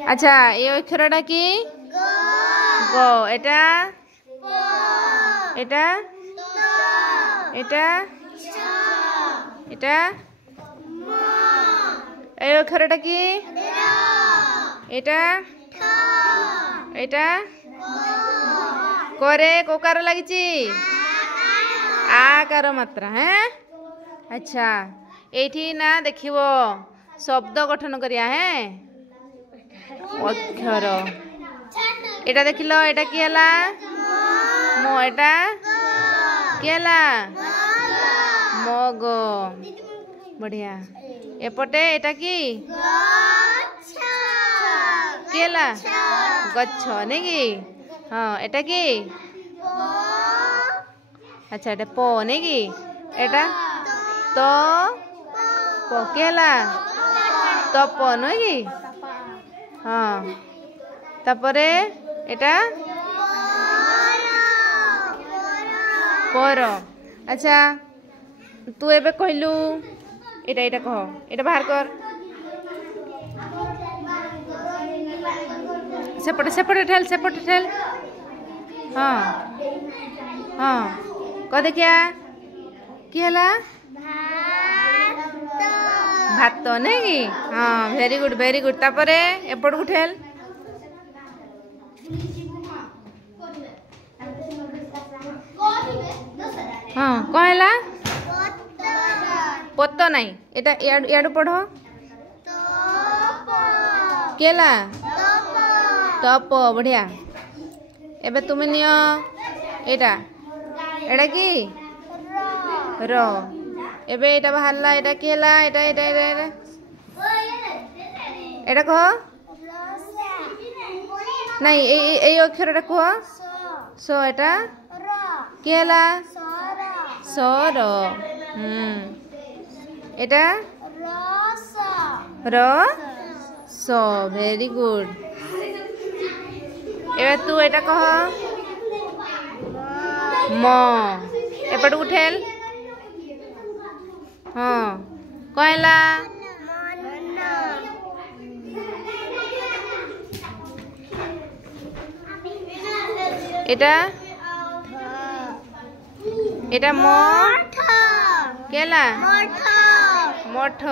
আচ্ছা এই অক্ষরটা কি গ এটা এটা এটা এটা এই অক্ষরটা কি এটা এটা করে কোকার লাগিছি আকার মাত্রা হ্যাঁ আচ্ছা এইটি না দেখিব শব্দ গঠন করিয়া হ্যাঁ অক্ষর এটা দেখিল এটা কি হলা মো এটা কি হলা মগ বঢ়িয়া এপটে এটা কি হলা গছ নেই কি হ্যাঁ এটা কি আচ্ছা এটা প নেই কি এটা তো প কি হলা তপ নয় কি হ্যাঁ তারপরে এটা পর আচ্ছা তু এবে কহিলু এটা এটা কহ এটা বাহার কর সেপটে সেপটে ঠেল हाँ हाँ कह देखिया कि हला भात नहीं कि हाँ वेरी गुड तापरे एपट को ठेल हाँ कौन है पत्त नहीं एटा याडू पढ़ो केला तप बढ़िया एबे तुम नियो एटा एटा की र एबे एटा बाहरला एटा की हला एटा एटा एटा एटा कह नहीं ए अक्षरटा कह सो एटा की हला सर एटा र स वेरी गुड एबे तू एटा कह म एपट उठेल हाँ कहला एटा एटा म केला मठ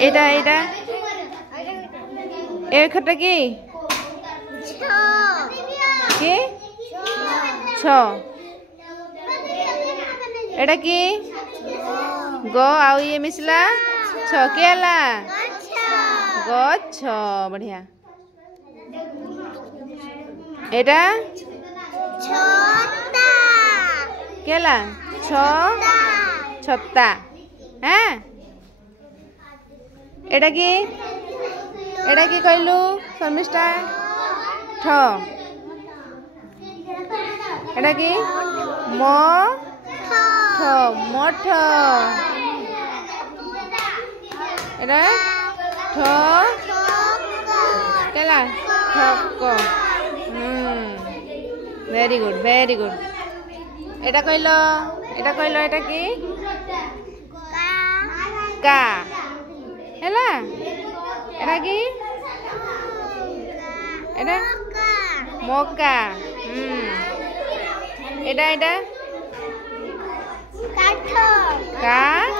एटा एटा ए खटा की छ एटा की ग आउ ये मिसला छ के हला गछ बढ़िया एटा केला छ छत्ता हैं एटा की कहलु शर्मिष्ठा ठ एटा की म ठ मठ एटा ठ केला ठक वेरी गुड एटा कहलो एटा की का हेला एटा की एटा मौका एटा एटा का